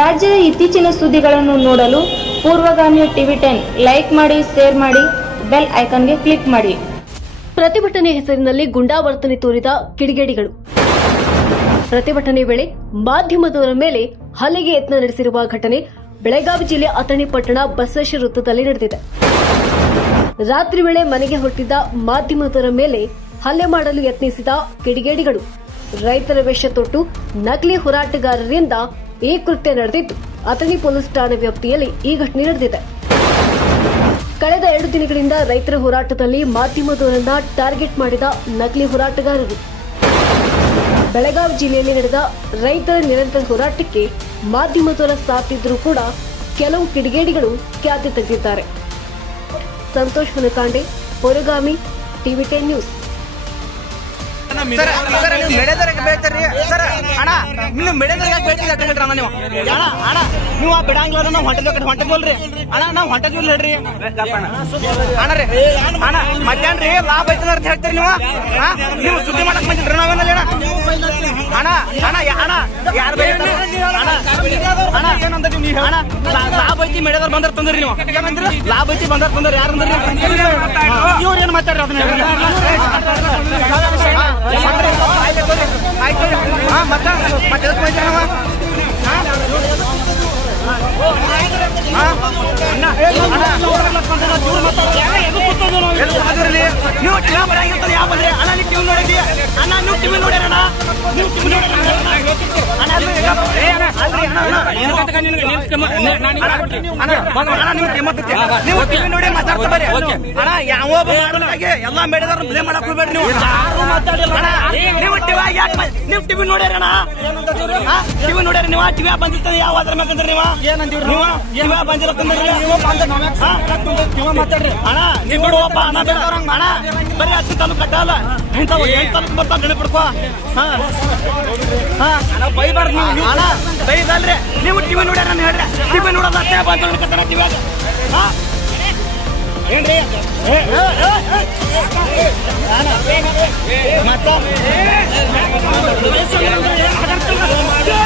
ರಾಜ್ಯದ ಇತ್ತೀಚಿನ ಸುದ್ದಿಗಳನ್ನು ನೋಡಲು ಪೂರ್ವಗಾಮಿ ಟಿವಿ 10 ಲೈಕ್ ಮಾಡಿ, ಶೇರ್ ಮಾಡಿ, ಬೆಲ್ ಐಕಾನ್ಗೆ ಕ್ಲಿಕ್ ಮಾಡಿ. ಪ್ರತಿಭಟನೆ ಹೆಸರಿನಲ್ಲಿ ಗುಂಡಾವರ್ತನೆ ತೋರಿದ ಕಿಡಿಗೇಡಿಗಳು. ಪ್ರತಿಭಟನೆ ವೇಳೆ ಮಾಧ್ಯಮದವರ ಮೇಲೆ ಹಲ್ಲೆಗೆ ಯತ್ನ ನಡೆಸಿರುವ ಘಟನೆ ಬೆಳಗಾವಿ ಜಿಲ್ಲೆ ಅಥಣಿ ಪಟ್ಟಣ ಬಸವೇಶ್ವರ ವೃತ್ತದಲ್ಲಿ ನಡೆದಿದೆ. ರಾತ್ರಿ ವೇಳೆ ಮನೆಗೆ ಹೊರಟಿದ್ದ ಮಾಧ್ಯಮದವರ ಮೇಲೆ ಹಲ್ಲೆ ಮಾಡಲು ಯತ್ನಿಸಿದ ಕಿಡಿಗೇಡಿಗಳು ರೈತರ ವೇಷ ತೊಟ್ಟು ನಕಲಿ ಹೋರಾಟಗಾರರಿಂದ ಈ ಕೃತ್ಯ ನಡೆದಿದ್ದು, ಅಥಣಿ ಪೊಲೀಸ್ ಠಾಣೆ ವ್ಯಾಪ್ತಿಯಲ್ಲಿ ಈ ಘಟನೆ ನಡೆದಿದೆ. ಕಳೆದ 2 ದಿನಗಳಿಂದ ರೈತರ ಹೋರಾಟದಲ್ಲಿ ಮಾಧ್ಯಮದವರನ್ನ ಟಾರ್ಗೆಟ್ ಮಾಡಿದ ನಕಲಿ ಹೋರಾಟಗಾರರು. ಬೆಳಗಾವಿ ಜಿಲ್ಲೆಯಲ್ಲಿ ನಡೆದ ರೈತರ ನಿರಂತರ ಹೋರಾಟಕ್ಕೆ ಮಾಧ್ಯಮದವರ ಸಾಥಿದ್ರೂ ಕೂಡ ಕೆಲವು ಕಿಡಿಗೇಡಿಗಳು ಖ್ಯಾತಿ ತೆಗೆದಿದ್ದಾರೆ. ಸಂತೋಷ್ ಹುನಕಾಂಡೆ, ಪೂರ್ವಗಾಮಿ, ಟಿವಿ 10 ನ್ಯೂಸ್. ನೀವು ಬಿಡಂಗಿಲ್ಲ ನಾವು ಹೊಂಟದಿಲ್ರಿ ಅಣ್ಣ, ನಾವು ಹೊಂಟದಿಲ್ಲ ಹೇಳ್ರಿ ಅಣ್ಣ ರೀ ಅಣ್ಣ. ಮಧ್ಯಾಹ್ನ ಲಾಭ ಐತದ ಅಂತ ಹೇಳ್ತೀರಿ ನೀವು ಸುದ್ದಿ ಮಾಡಕ್ ಬಂದಿಲ್ರಿ ನಾವೇನಲ್ಲ ಅಣ್ಣ. ಅಣ್ಣ ಅಣ್ಣ ಯಾರು ಅಣ್ಣ ಏನಂತ ನೀವು ಅಣ್ಣ ಲಾಭ ಐತಿ ಮೇಡದವ್ರು ಬಂದಾರ ತಂದ್ರಿ ನೀವು ಏನಂದ್ರಿ? ಲಾಭ ಐತಿ ಬಂದಾರ ತಂದ್ರಿ ಯಾರು ಅಂದ್ರಿ? ಇವ್ರು ಏನ್ ಮಾತಾಡ್ರಿ ಅದನ್ನ ಆಯ್ತು. ಮತ್ತೆ ನೀವು ಟಿವಿ ಬರಂಗಿರ್ತದೆ ಯಾವ ಬಂದ್ರಿ ಅಣ್ಣ? ನೀವು ಟಿವಿ ನೋಡಿದ್ರಿ ಅಣ್ಣ? ನೀವು ಟಿವಿ ನೋಡ್ಯಾರಣ್ಣ? ನೀವು ಟಿವಿ ನೀವು ಟಿವಿ ನೋಡಿ ಮಾತಾಡ್ತಾ ಬರ್ರಿ ಅಣ್ಣ. ಯಾವ ಮಾಡೋದಾಗೆ ಎಲ್ಲಾ ಮೇಡದವ್ರನ್ನ ಬ್ಲೇಮ್ ಮಾಡಕ್ ಹೋಗ್ಬೇಡ್ರಿ ನೀವು. ನೀವು ಟಿವಿ ಯಾಕೆ ನೀವು ಟಿವಿ ನೋಡ್ಯಾರಣ್ಣ? ಟಿವಿ ನೋಡ್ಯಾರ ನೀವು? ಟಿವಿ ಬಂದಿರ್ತದೆ ಯಾವ ಅದ್ರ ಮ್ಯಾಕಂದ್ರಿ ನೀವು? ಏನಂತೀವಿ ನೀವು? ಟಿವಿ ಬಂದಿರತ್ತಂದ್ರಿ ಮಾತಾಡ್ರಿ ಅಣ್ಣ. ನೀವು ಬಿಡುವಪ್ಪ ಅಣ್ಣ, ಬೇಡವ್ರಂಗ ಅಣ್ಣ. ಬರೀ ಹತ್ತು ತಾಲೂಕು ಕಟ್ಟಲ್ಲ, ಇಂಥವು 8 ತಾಲೂಕು ಬರ್ತಾವ ನೆನಪಿಡ್ಕೋ. ಬೈಬಾರ್ದು ನೀವು ಅಣ್ಣ, ಬೈದಲ್ರಿ. ನೀವು ಟಿವಿ ನೋಡ್ಯಾರ ಹೇಳ್ರಿ, ಟಿವಿ ನೋಡೋದ ಅಷ್ಟೇ ಬಂದ ಕಟ್ಟಾರ ಟಿವ್ಯಾಗ ಏನ್ರಿ ಮತ್ತೆ